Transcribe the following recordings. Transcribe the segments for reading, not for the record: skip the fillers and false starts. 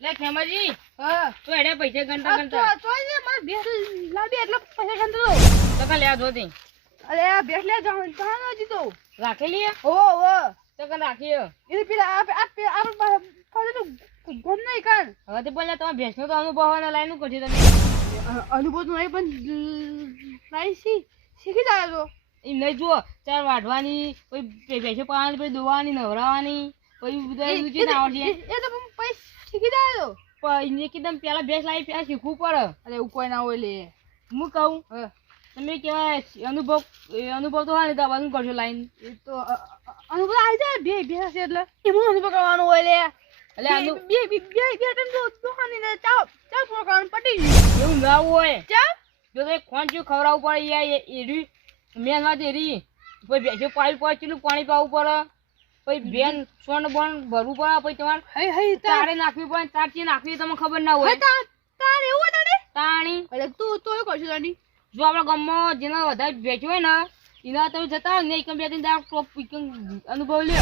લે ખેમાજી હા તો એડે પૈસા ગણતા ગણતા તો ને મારે ભેંસ લાવી એટલે પૈસા ગણતો તો કા લ્યા જોતી અરે આ ભેંસ લે જાણ કહાનો જીતો રાખેલી હે? ઓ તો કા રાખી હે? એ પેલા આ પાડે તો ગમ નહીં કાન હવે તો બોલ્યા તમારા ભેંસનો તો અનુભવ હોવાના લાઈન નું કરજો તમે અનુભવ તો નહીં પણ લાઈ શીખી જાય તો એમ નહીં જુઓ ચાર વાઢવાની પછી ભેંસો પાવાની પછી દોવાની નવરાવાની પછી બધા ઊંચી ના આવડે એ તો પૈસા શીખી જાય તો પણ એકદમ પેલા ભેંસ લાવી પેલા શીખવું પડે અરે એવું કોઈ ના હોય લે હું કહું તમે કેવાય અનુભવ તો હોય ને તો બધું કરશો લાઈન એ તો અનુભવ આવી જાય ભેંસ એટલે એમાં અનુભવ કરવાનો હોય લે એટલે બે ટાઈમ તો દુકાની ને ચા પૂરો કરવાનું પટી ગયું એવું ના હોય ચા જો તો ખોન ચૂ ખવડાવવું પડે યાર એરી મેન વાત એરી પછી ભેંસો પાવી પડે ચેટલું પાણી પાવું પડે પછી બેન સોન બોન ભરવું પડે પછી તમારે હઈ તારે નાખવી પડે તારથી નાખવી તમને ખબર ના હોય તાર એવું હતા ને તાણી અરે તું તો એ કરશું તાની જો આપણા ગામમાં જેના વધારે ભેંસો હોય ને એના તમે જતા હોય ને એક બે ત્રણ દાડા ટોપ અનુભવ લે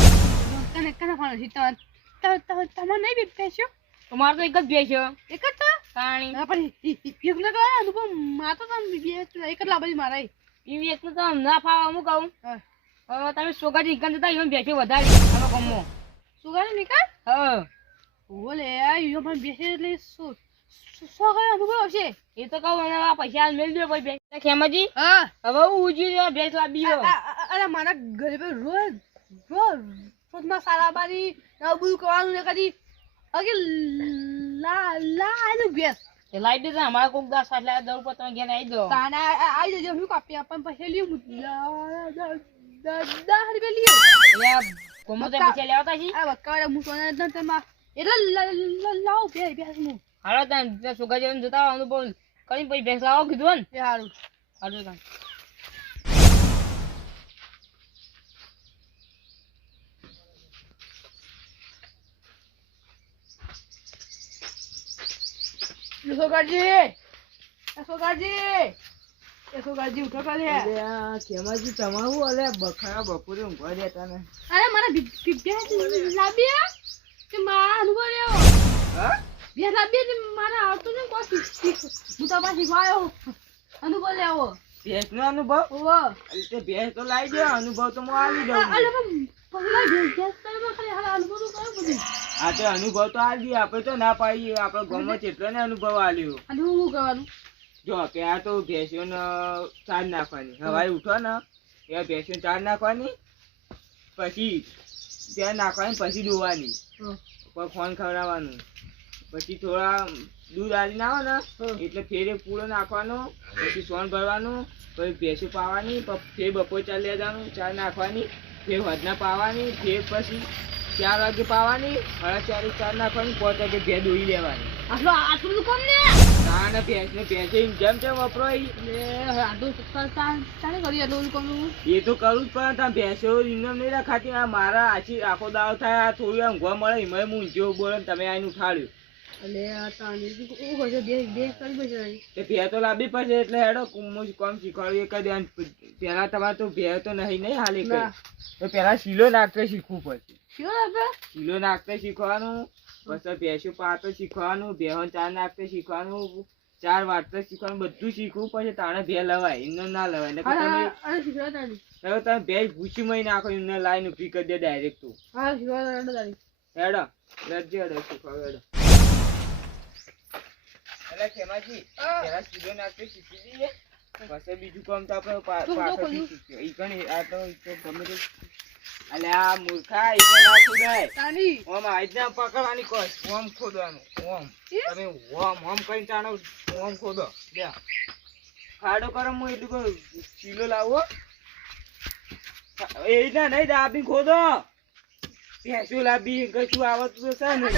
કને ખાવાનું છે તમારે નહીં બેસ્યો તમારે તો એક જ ભેંસો એક જ તો તાણી પણ એક ને કહે અનુભવ માતો તમે એક જ લાવવાની મારા એ એક તો ના ફાવે અમુક કહું હવે તમે સોગાજી ઇકન જતા even ભેંસો વધારી આપણા ગામમાં સુગારી નીકળ હા ઓલે યો મને બેસે એટલે સોગારી અનુભવ આવશે એ તો કહું અને આ પૈસા મેળ દો પછી ભેંસ ખેમાજી હા હવે હું ઉજી ભેંસ લાવી અરે મારા ઘરે પર રોજ મસાલા બારી નવું બધું કરવાનું ને કદી અગે લા બેસ એ લાવી દેજો અમારા કોક દાસ એટલે દઉં પર તમે ઘેર આવી દો તાને આવી જજો હું કાપી આપણ પછી લીધું 10 રૂપિયા લીધું એટલે કોમો તે પૈસા લેવાતા છી આ વકારે હું સોના ન તેમાં એટલે લાવ બેસ હું હાલો તને સોગાજી જતા અનુભવ કરીને પછી ભેંસ લાવો કીધું ને એ હારું હાલો તને સોગાજી ઉઠો કરે ખેમાજી તમારું અલે બખાડા બપોરે ઊંઘવા દેતા ને અરે મને ભેંસ લાવી કે મારા અનુભવ લેવો હા ભેંસ લાવી મારા આવતું ને કોઈ હું તો પાછી ગયો અનુભવ લેવો ભેંસ નો અનુભવ ઓવો તે ભેંસ તો લાવી દે અનુભવ તો હું આવી દઉં અરે પગલા ભેંસ તો ખાલી હાલ અનુભવ તો કયો બધું આ તે અનુભવ તો આવી આપણે તો ના પાડીએ આપણે ગામમાં કેટલો ને અનુભવ આલ્યો અને હું કરવાનું જો કે આ તો ભેંસોને ચાર નાખવાની હવારે ઉઠો ને એ ભેંસોને ચાર નાખવાની પછી ત્યાં નાખવાની પછી દોવાની કોઈ ફોન ખવડાવવાનું પછી થોડા દૂધ આવીને આવે ને એટલે ફેર એક પૂળો નાખવાનો પછી સોન ભરવાનું પછી ભેંસો પાવાની ફેર બપોર ચાર લઈ જવાનું ચાર નાખવાની ફેર વધના પાવાની ફેર પછી 4 વાગે પાવાની 4:30 ચાર નાખવાની 5 વાગે ભેં દોઈ લેવાની આટલું બધું કોમ ને ના ભેંસને જેમ વપરાય આટલું ચાલે કરી આટલું બધું કોમ એ તો કરું જ પણ ત્યાં ભેંસો ઇન્દમ નહીં રખાતી આ મારા આછી આખો દાવ થાય આ થોડી ઊંઘવા મળે એમાં હું ઊંઘ્યો બોલે તમે આઈને ઉઠાડ્યું એટલે આ તાણી શું કરશે બે કરી બજાય તે ભે તો લાંબી પડશે એટલે હેડો હું કોમ શીખવાડ્યું એક જ પેલા તમારે તો ભે તો નહીં હાલ એક તો પેલા શીલો નાખતો શીખવું પડશે શું લાગે શીલો નાખતો શીખવાનું પછી ભેંસો પાતો શીખવાનું ભેહો ચાર નાખતો શીખવાનું ચાર વાટતો શીખવાનું બધું શીખવું પછી તાણે ભે લવાય એમને ના લવાય ને તમે તમે ભેંસ ભૂસી માં નાખો એમને લાઈન ઉભી કરી દે ડાયરેક્ટ તું હેડો લજ્જો હેડો શીખવાડો હેડો એટલે ખેમાજી પેલા સીધો નાખતો શીખી દઈએ પછી બીજું કામ તો આપણે પાછળથી શીખ્યો ઈ કણ આ તો ગમે તે અલે આ મૂર્ખા ઈ તો ના ખોદાય તાની ઓમ આજના પકડવાની કોસ ઓમ ખોદવાનું ઓમ તમે ઓમ કઈ ચાણો ઓમ ખોદો બે ખાડો કરો હું એટલું કહું ચીલો લાવો એ ના નહીં દાબી ખોદો ભેંસો લાવી કશું આવતું તો છે ને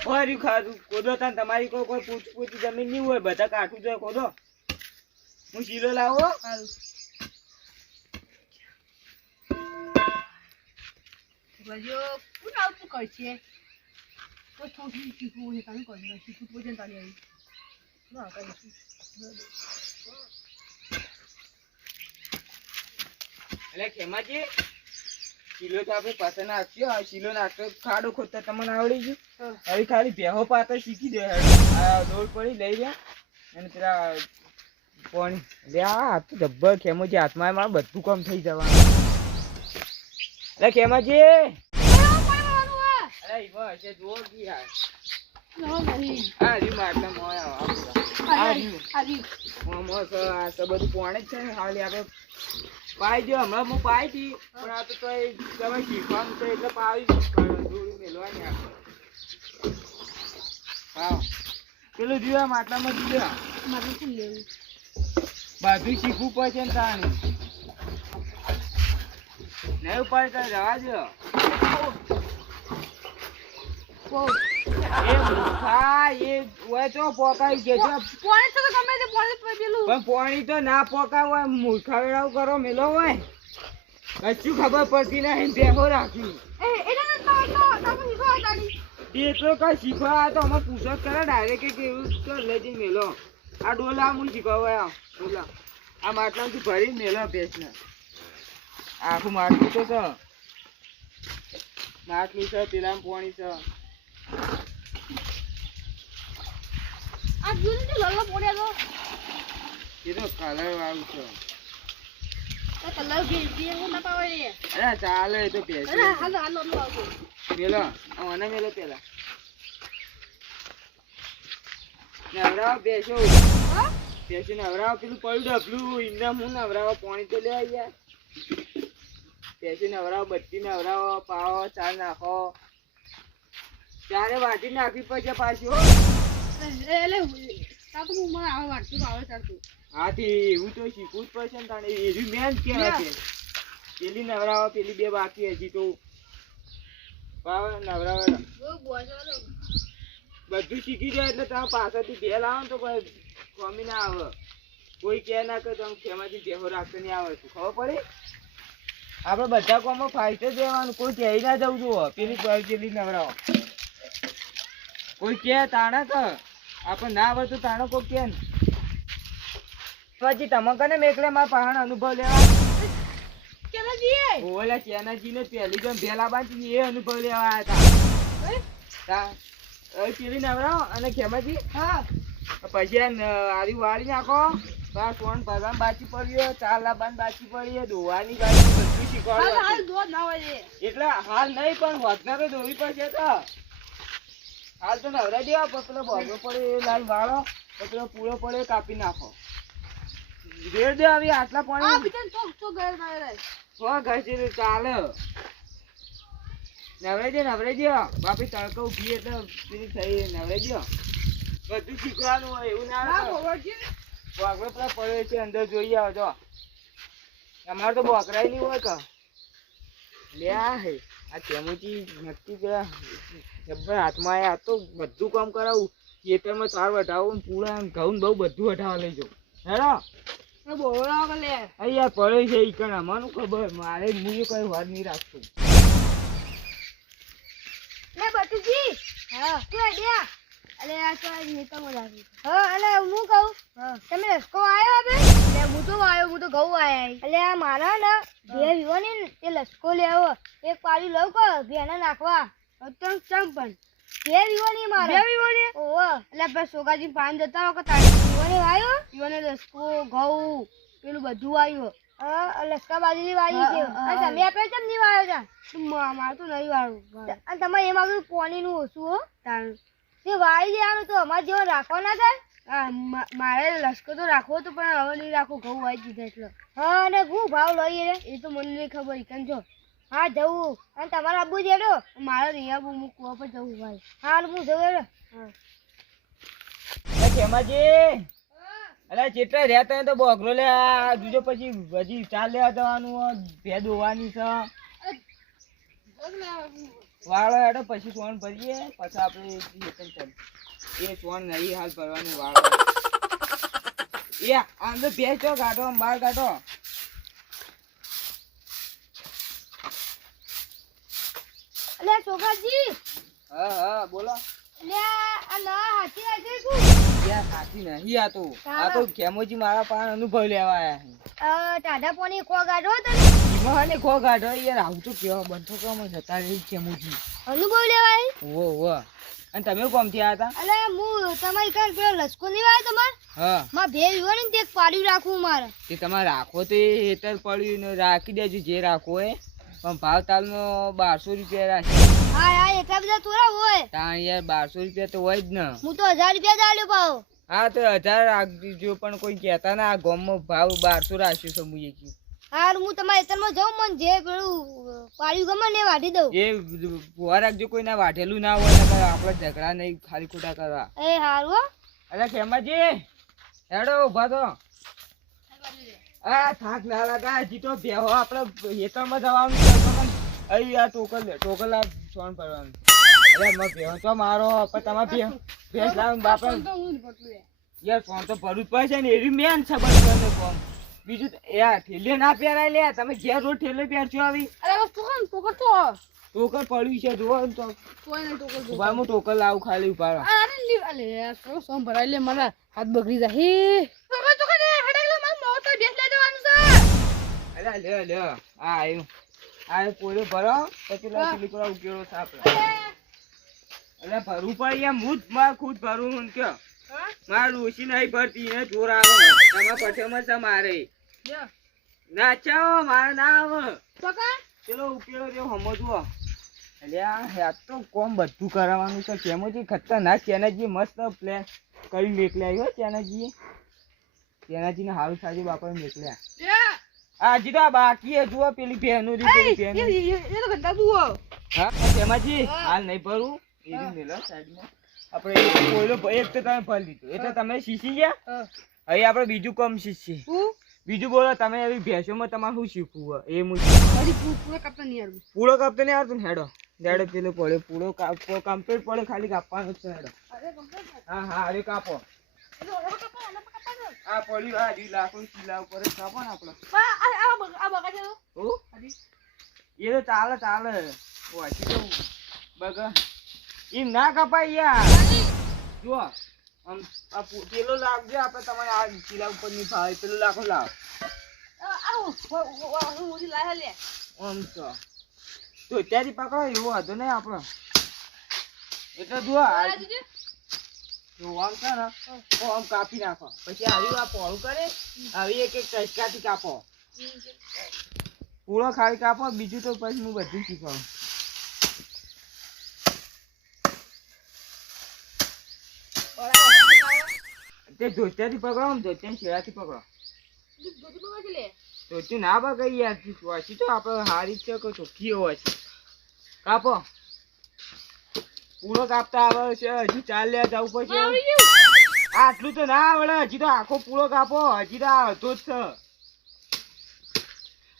ફર્યું ખાધું ખોદો તાન તમારી કોઈ પૂછી જમીન નહીં હોય બધા કાઠું જોઈએ ખોદો હું ચીલો લાવો બજો કોણ આવતું કરશે તો થોડી શીખવું છે કામ કરશે શીખવું તો જનતાની આવી ના કરી એટલે ખેમાજી શીલો તો આપણે પાસે નાખ્યો આ શીલો નાખતો ખાડો ખોદતા તમને આવડી ગયું હા. હવે ખાલી ભેહો પાતા શીખી દે આ દોડ પડી લઈ લે અને પેલા પાણી લે આ હાથ તો જબ્બર ખેમોજી હાથમાં મારે બધું કામ થઈ જવાનું અરે ખેમાજી અરે ઈવા હશે જુઓ કી યાર આ રહ્યું માટલા મોય આ રહ્યું મોમોસ આ તો બધું પોણે જ છે ને ખાલી આપણે પાઈ દો હમણાં હું પાઈ હતી પણ આ તો તોય તમે શીખવાનું છે એટલે પાવી થોડું મેળવાની આપણે હા પેલું જોયા માટલામાં જોયા બધું શીખવું પડશે ને તાણી નહીં ઉપાડ કર જવા દો એ મૂર્ખા એ હોય તો પોકાઈ ગયો પણ પાણી તો ના પોકાવ હોય મૂર્ખા વેળાવ કરો મેલો હોય કશું ખબર પડતી નહીં બેહો રાખી એ તો કઈ શીખવા આ તો અમે પૂછો કરે ડાયરેક્ટ કે એવું તો લઈ જઈ મેલો આ ડોલા હું શીખવા ડોલા આ માટલા તું ભરી મેલો ભેંસને આખું માટલું તો છે માટલું છે પેલા પાણી છે એ તો કલર વાળું છે અરે ચાલે એ તો ભેંસ મેલો મને મેલો પેલા નવરાવ બેસો બેસી નવરાવ પેલું પડ્યું ડબલું ઇન્દમ હું નવરાવ પાણી તો લે યાર બેસી નવરાવ બધી નવરાવો પાવો ચાલ નાખો ચારે વાટી નાખવી પછી પાછી હો હાથી એવું તો શીખવું જ પડશે ને તાણે એવી મેન કહેવાય છે પેલી નવરાવો પેલી બે બાકી હજી તો નવરાવ બધું શીખી જાય એટલે તમે પાછળથી ભેલ આવો ને તો કોઈ કોમી ના આવે કોઈ કે ના કે તમે ખેમાંથી ભેહો રાખતો નહીં આવે શું ખબર પડી આપણે બધા કોમમાં ફાઈટ જ રહેવાનું કોઈ કહી ના જવું જુઓ પેલી નવરાવો કોઈ કે તાણે કે આપણે ના આવડતું તાણે કોઈ કે ને પછી તમે કને મેકલે મારા પહાણ અનુભવ લેવા ઓલા ચેનાજી ને પહેલી જેમ ભેલા બાંધી એ અનુભવ લેવા આવ્યા હતા પેલી નવરાવો અને ખેમાજી પછી આરી વાળી નાખો બસ ફોન ભરવા બાકી પડ્યો ચાર લાબાન બાકી પડી દોવાની ગાડી બધું શીખવાડું એટલે હાલ નહીં પણ વધના તો દોવી પડશે તો હાલ તો નવરા દેવા પેલો ભોગવો પડે એ લાલ વાળો પેલો પૂરો પડે કાપી નાખો રેડ દે આવી આટલા પાણી ઘસી ચાલે નવરાઈ દે બાપી તડકો ઉભી એટલે પેલી થઈ નવરાઈ દે બધું શીખવાનું હોય એવું ના બોકરો પેલા પડ્યો છે અંદર જોઈ આવો જો અમારે તો બોકરાય નહીં હોય કે લે હે આ ચેમુચી નક્કી પેલા જબ્બર હાથમાં આવ્યા તો બધું કામ કરાવું ખેતરમાં ચાર વઢાવું પૂરા ઘઉં બહુ બધું વઢાવા લઈ જાઉં હેરો અહીંયા પડે છે ઈ કણ અમારું ખબર મારે હું કઈ વાર નહીં રાખતું લસકો લેવો એક પાડી લઉં કો ભેના નાખવા ચંપન બે વિવાની મારે એટલે સોગાજી પાન જતા રહો કે તારી વાયો લસકો ઘઉં પેલું બધું વાયું લસકા બાજરી વાળી છે અને તમે આપણે કેમ નહીં વાયો છે મારે તો નહીં વાળું અને તમારે એમાં બધું પાણીનું ઓછું હો તારું તે વાળી દેવાનું તો અમારે જેવો રાખવા ના થાય મારે લસકો તો રાખવો તો પણ હવે નહીં રાખો ઘઉં વાળી દીધા એટલે હા અને શું ભાવ લઈએ રે એ તો મને નહીં ખબર કેમ છો હા જવું અને તમારા આબુ જેડો મારે રિયા બહુ મૂકવા પર જવું ભાઈ હાલ હું જવું ખેમાજી અરે ચેટલા રહ્યા તો બોકરો લે જોજો પછી હજી ચાલ લેવા જવાનું ભે દોવાની છે વાળો હેડો પછી સોન ભરીએ પછી આપણે એ સોન નહીં હાલ ભરવાનું વાળો એ અંદર ભેજ તો કાઢો બહાર કાઢો અલે સોગાજી હા બોલો લે આ ના હાથી હાથી શું યાર સાચી નહીં આ તો ખેમોજી મારા પાસે અનુભવ લેવા આયા ટાઢા પાણી કો ગાડો તને મને ખો કાઢો યાર આવું તો કેવા બંધો કામ જતા રહી છે મુજી અનુભવ લેવાય ઓ અને તમે કોમ થયા હતા અલે હું તમારી કાન પેલો લસકો નહીં વાય તમાર હા માં ભેજ હોય ને તે એક પાડ્યું રાખવું મારે તે તમારે રાખો તો એ હેતર પડ્યું ને રાખી દેજો જે રાખો એ પણ ભાવ તાલનો 1200 રૂપિયા રાખી હા હા એટલા બધા થોડા હોય ત્યાં યાર 1200 રૂપિયા તો હોય જ ને હું તો 1000 રૂપિયા જ આલ્યો પાવ હા તો 1000 રાખી દીજો પણ કોઈ કહેતા ના આ ગામમાં ભાવ 1200 રાખ્યો છે મુએ કીધું હાર હું તમારા ખેતરમાં જાઉં મને જે પેલું પાડ્યું ગમે ને એ વાઢી દઉં એ ભૂવા રાખજો કોઈ ના વાઢેલું ના હોય ને આપણે ઝઘડા નહીં ખાલી ખોટા કરવા એ હારું હો અરે ખેમાજી હેડો ઉભા તો આ થાક ના લાગા હજી તો બેહો આપણે ખેતરમાં જવાનું છે પણ અહીં આ ટોકલ આ સોન ભરવાનું અરે મેં બેહો તો મારો પણ તમારે ભેંસ લાવીને બાપા યાર ફોન તો ભરવું જ પડશે ને એવી મેન છે બધું ફોન બીજું યાર ઠેલે ના પહેરાય લે તમે ઘેર રોજ ઠેલે પહેરશો આવી ટોકર પડ્યું છે જુઓ ને તો ઉભા હું ટોકર લાવું ખાલી ઉભા રહો. અરે લે આ આવ્યું પોળો ભરો પછી પેલી કરો ઉકેળો સાપ અરે ભરવું પડે એમ હું જ માર ખુદ ભરું હું કયો માર ઓછી નહીં ભરતી ને જોર આવે તમારા પઠેમાં છે મારે ના ચાવો મારે ના આવે પેલો ઉકેળો જેવો સમજવો એટલે આ તો કોમ બધું કરાવવાનું છે કેમોજી ખતરનાક ચેનાજી મસ્ત પ્લેન કરી મેકલ્યા આવ્યો ચેનાજીને હારું સાજુ બાપા મેકલ્યા હજી તો આ બાકી હે જુઓ પેલી બહેનો હા તેમાંથી હાલ નહીં ભરું એવી મેલો સાઈડમાં આપણે કોયલો એક તો તમે ભરી દીધો એટલે તમે શીખી ગયા હવે આપણે બીજું કામ શીખીએ બીજું બોલો તમે એવી ભેંસોમાં તમારે શું શીખવું હોય એ હું પૂળો કાપતો નહીં આવતું ને હેડો પેલો પડે પૂળો કમ્પ્લીટ પડે ખાલી કાપવાનું જ છે હેડો હા અરે કાપો આ પડ્યું આ જી લાખો કિલા ઉપર જ કાપો ને આપણે એ તો ચાલે વાંચી તો બગ એમ ના કપાય યાર જો આમ આ પેલો લાવજો આપણે તમારે આ કિલા ઉપર ની ભાવે પેલો લાખો લાવ આમ તો ત્યાંથી પકડો એવો હતો ને આપણો એટલે જુઓ આમ છે ને આમ કાપી નાખો પછી આવ્યું આ પોળું કરે આવી એક ટચકાથી કાપો પૂરો ખાલી કાપો બીજું તો પછી હું બધું શીખવાડું તે ધોતિયાથી પકડો ને ધોતિયા શેરાથી પકડો ધોતિયું ના પકડી યાર વાંચી તો આપણે હારી છે કે ચોખ્ખી હોય છે કાપો પૂરો કાપતા આવે છે હજી 4 લેવા જવું પડશે આટલું તો ના આવડે હજી તો આખો પૂરો કાપો હજી તો આ અડધો જ છે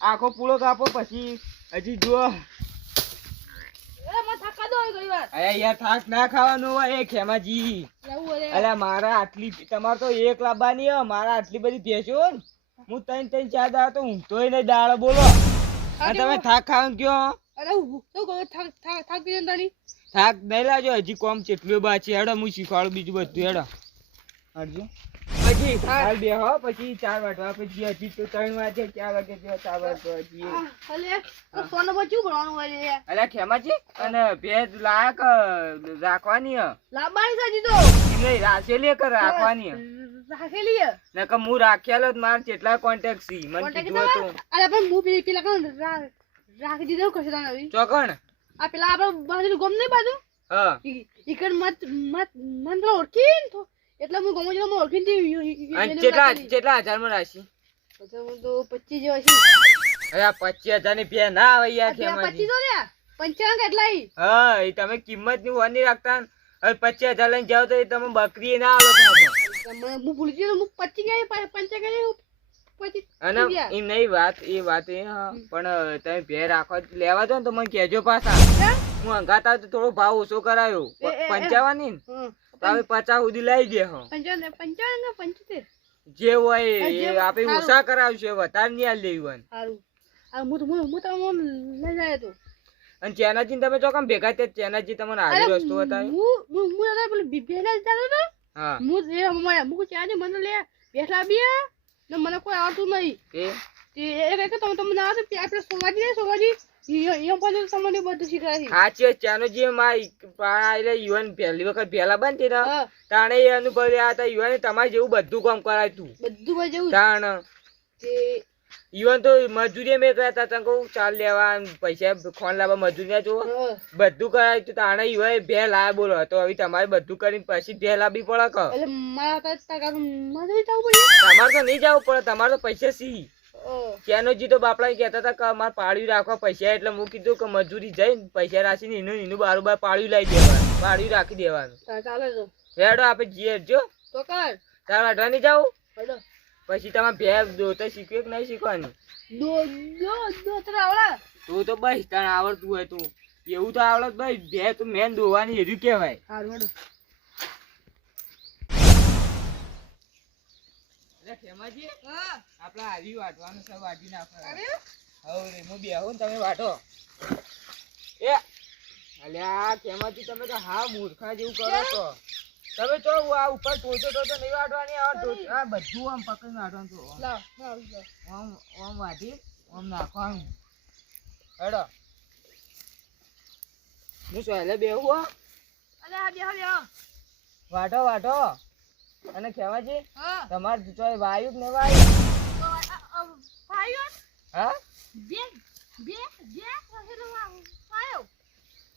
આખો પૂરો કાપો પછી હજી જુઓ અરે યાર થાક ના ખાવાનું હોય એ ખેમાજી અરે મારા આટલી તમારે તો એક લાવવાની હે મારા આટલી બધી ભેંસો ને હું 3 4 દાડા તો ઊંઘતોય નહીં દાડો બોલો અને તમે થાક ખાવાનું કયો થાક નહીં લાજો હજી કોમ ચેટલું બાકી હેડો હું શીખવાડું બીજું બધું હેડો હડજો પછી હાલ બેહો પછી 4 વાગવા પછી હજી તો 3 વાગે 4 વાગે 4 વાગે હજી અરે ખેમાજી અને ભેજ લાયક રાખવાની હે નહીં રાખેલી કે રાખવાની નકર હું રાખેલો જ માર કેટલા કોન્ટેક્ટ સી મને કીધું હતું ચોકણ આ પેલા આપણે બાજુ ગમ નહીં બાજુ હા ઈકડ મત ઓળખીન તો એટલે હું ગમો જેલો ઓળખીન અને કેટલા હજાર માં રાશી પછી હું તો 25 જેવા છે અરે 25000 ની ભે ના આવે યાર ખેમાજી 25 તો લે 55 કેટલા હા એ તમે કિંમત ની વાની રાખતા હવે 25000 લઈને જાવ તો એ તમે બકરી ના આલો તમે હું ભૂલી ગયો હું 25 ગયા 55 ગયા અને એમ નહીં વાત એ હા પણ તમે ભે રાખો લેવા દો ને તો મને કહેજો પાછા હું અંગાતા તો થોડો ભાવ ઓછો કરાયો 55 ની તમે 50 સુધી લઈ ગયા 55 જે હોય એ આપણે ઓછા કરાવશે વધારે નહીં આલ લેવું સારું હું તો લઈ જાય તો અને ચેનાજી તમે ચોકમ ભેગા તે ચેનાજી તમને આવી વસ્તુ બતાવી હું પેલું બેલા જતો તો હા હું ચેનાજી મને લે બેઠા બી ને મને કોઈ આવતું નહીં એ કે તમે ના આવે આપણે સોગાજી અહીંયા પણ તમને બધું શીખવાય છે. સાચી વાત, ચાનો જે મારી પાડે યુવાન પહેલી વખત ભેલા બનતી ને હા, તાણે એ અનુભવ રહ્યા હતા. યુવાને તમારે જેવું બધું કામ કરાય તું બધું માં જેવું તાણ તે યુવાન તો મજૂરી મેં કરતા તને કહું ચાલ લેવા પૈસા ખોન લાવવા મજૂરી ના જોવો હા. બધું કરાય તો તાણે યુવાએ ભે લાયા બોલો તો હવે તમારે બધું કરીને પછી ભે લાવવી પડે કે એટલે મારા કાકા મારે જવું પડે. તમારે તો નહીં જવું પડે, તમારે તો પૈસા સી હા. ચેનોજી તો બાપડા કહેતા હતા કે અમારે પાડ્યું રાખવા પૈસા, એટલે હું કીધું કે મજૂરી જઈને પૈસા રાખીને એનું બારોબાર પાડ્યું લાવી દેવાનું, પાડ્યું રાખી દેવાનું. ચાલે તો રેડો આપણે જઈએ જો તો કર તાર વાટવા નહીં જાવ. હડો પછી તમે ભે દોતા શીખ્યું કે નહીં શીખવાની? દો તને આવડે તું તો બસ તને આવડતું હોય તું એવું તો આવડત ભાઈ ભે તું મેન દોવાની એર્યું કહેવાય. હારું હડો. ખેમાજી હા આપણે આવી વાટવાનું છે, વાટી નાખવાનું. અરે હવે રે હું બેહું ને તમે વાટો. એ અલ્યા ખેમાજી તમે તો હા મૂર્ખા જેવું કરો છો. તમે તો આ ઉપર ટોચો નહીં વાટવાની, આ બધું આમ પકડીને વાટવાનું તો લાવ લાવ લાવ. આમ આમ વાટી આમ નાખવાનું. હેડો હું સહેલે બેહું હો. અલે આ બેહો વાટો વાટો. અને ખેમાજી હા તમારે ચોય વાયુ કે ન વાયુ? પાયો હા બે બે પાયો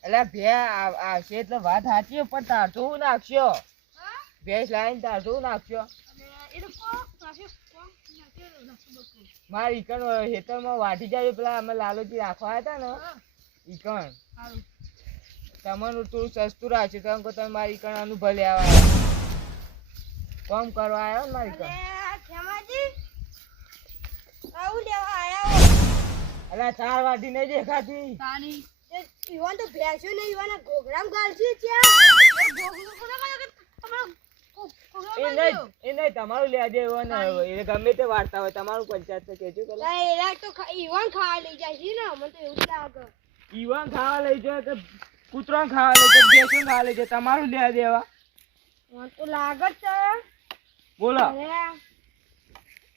એટલે ભે આવશે એટલે વાત સાચી, પણ તારતો હું નાખશો? હા ભેંસ લાવીને તારતો હું નાખશો? અને એ લોકો પાસે કોમ નાખે નસબકો. મારા ઈકણ હેતરમાં વાટી જાય પેલા અમે લાલોજી રાખવા હતા ને હા ઈકણ હારું તમારું થોડું સસ્તું રાખ્યું, તમે કહો તમે મારી ઈકણ અનુભવ લેવા આવ્યા, કામ કરવા આવ્યો ને મારી ઈકણ. ખેમાજી આવું લેવા આયા અલા ચાર વાટી નહીં દેખાતી. તાની ઈવન તો ભેંસ્યો ને ઈવાના ઘોઘરામ ગાલશી ત્યાં એ નહીં તમારું લેવા દેવું ને એ ગમે તે વાર્તા હોય તમારું પંચાયત તો કહેજો પેલા. એરા તો ઈવન ખાવા લઈ જાય છે ને મને તો એવું જ લાગે ઈવન ખાવા લઈ જાય કે કૂતરો ખાવા લઈ જાય, ભેંસો ખાવા લઈ જાય, તમારું લેવા દેવા મને તો લાગે જ છે બોલો. અરે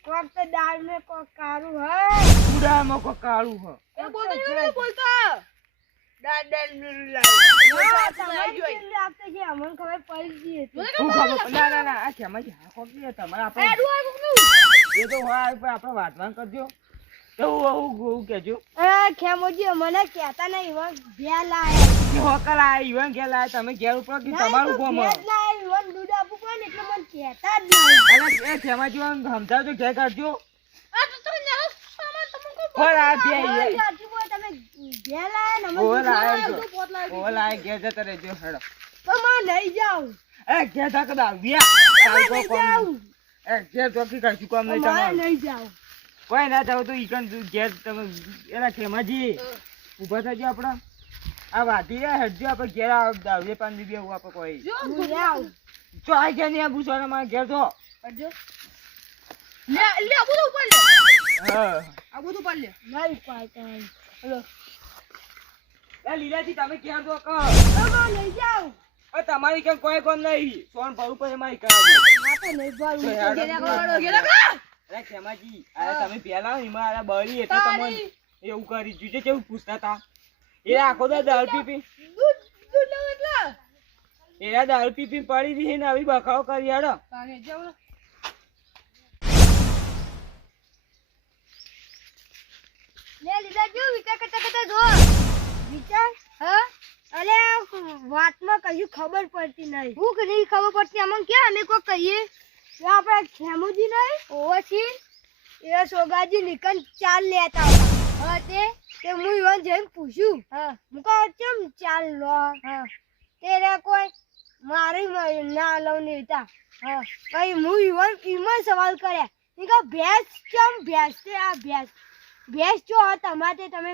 કોક તો દાળ ને કોક કારું હે ઉડામાં કોઈ કાળું હ. એ બોલતો નહીં બોલતો દાદા આપતે છે અમને ખબર પડી ગઈ હતી શું ખબર? ના ના ના આ ખેમાજી હા ખોટી તમારે આપણે એ તો હોય પણ આપણે વાતવાન કરજો તો હું કહેજો ખેમોજી મને કહેતા નહીં ઈવન ભે લાયા કે હોકલ આ ઈવન ઘેર લાયા તમે ઘેર ઉપર કે તમારું કોમ હ. ઈવન દૂધ આપવું પડે ને એટલે મને કહેતા જ નહીં અને એ ખેમાજી સમજાવજો ઘેર કાઢજો. આ તો તને ન્યા સામાન તમને કો ઓલ આ બે સાચું બોલ, તમે ભે લાયા ને અમે ઓલ આ તો પોત લાગી ઓલ આ ઘેર જતા રહેજો હેડો. તો માં નહીં જાઉં એ ઘેર જા કદા વ્યા કાલ નહીં કો જાઉં કોમ એ ઘેર તો કી કશું કામ નહીં મારે તમારું. નહીં જાઉં કોઈ ના જાવ તો ઈકન ઘેર તમે એના ખેમાજી ઊભા થજો આપડા આ વાટી રે હટજો આપણે ઘેર દાવલે પાન દીધી એવું આપણે કોઈ જો હું જાઉં તો આ ઘેર નહીં પૂછો ને મારા ઘેર તો કરજો લે લે આ બધું ઉપર લે હા આ બધું ઉપર લે નહીં પાડતા હેલો એ લીલાજી તમે ઘેર તો કહો તો માં નહીં જાઉં તમારી કઈ કોઈ કોમ નહીં સોન ભરું પડે મારી કરાવો. આ તો નહીં ભરું તો યાર, ઘેરા કરો ઘેરા કરો અરે ખેમાજી આ તમે પેલા એમાં આ બળી એટલે તમને એવું કરી જુજે કેવું પૂછતા તા એ આખો તો દારૂ પી દૂધ લાવ એટલે એના દારૂ પી પડી રહી ને આવી બખાવ કરી હેડો. તાને જાવ લે લીધા જો વિચાર કરતા કરતા જો વિચાર હા અલે વાતમાં કશું ખબર પડતી નહીં હું કે નહીં ખબર પડતી અમને કે અમે કોઈ કહીએ તો આપણે ખેમુજી નહીં ઓવો છી એ સોગાજી નીકળ ચાલ લેતા હતા હા તે હું ઈવન જઈને પૂછ્યું હા હું કહું કેમ ચાલ લો હા તે કોઈ મારી ના લઉં લેતા હા કઈ હું ઈવન સવાલ કર્યા એ કહો ભેંસ કેમ ભેંસ તે આ ભેંસ જો તમારે તમે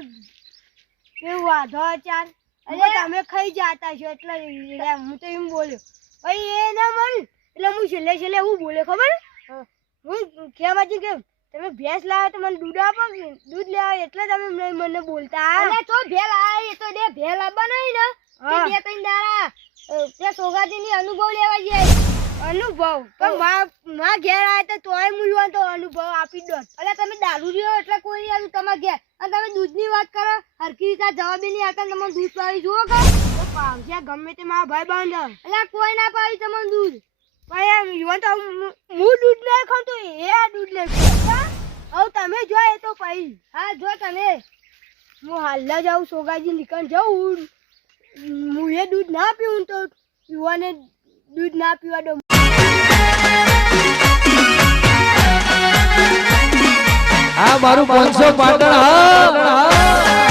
કેવું વાંધો ચાર અરે તમે ખાઈ જતા છો એટલે હું તો એમ બોલ્યો ભાઈ એ ના મન એટલે હું છેલ્લે હું બોલ્યો ખબર હું ખેમાજી કેમ તમે ભેંસ લાવ્યા તો મને દૂધ આપો દૂધ લેવા એટલે તમે મને બોલતા અરે તો ભે લાવ્યા એ તો દે ભે લાવવા નહીં ને બે ત્રણ દાડા તે સોગાજી ની અનુભવ લેવા જાય અનુભવ પણ માં ઘેર આયા તો તોય હું યુવાન તો અનુભવ આપી દો. એટલે તમે દારૂ રહ્યો એટલે કોઈ નહીં આવ્યું તમારા ઘેર અને તમે દૂધની વાત કરો હરખી રીતે જવાબ નહીં આપતા તમે દૂધ પાવી જુઓ કે તો પાવશે ગમે તે મારા ભાઈ બાંધ એટલે કોઈ ના પાવી તમને દૂધ ભાઈ એમ યુવાન તો હું દૂધ નહીં ખાઉં તો એ આ દૂધ નહીં ખાય હવે તમે જો એ તો પછી હા જો તમે હું હાલ જાઉં સોગાજી નીકળ જાઉં હું એ દૂધ ના પીવું તો યુવાને દૂધ ના પીવા દો. આ મારું 500 પાટણ હા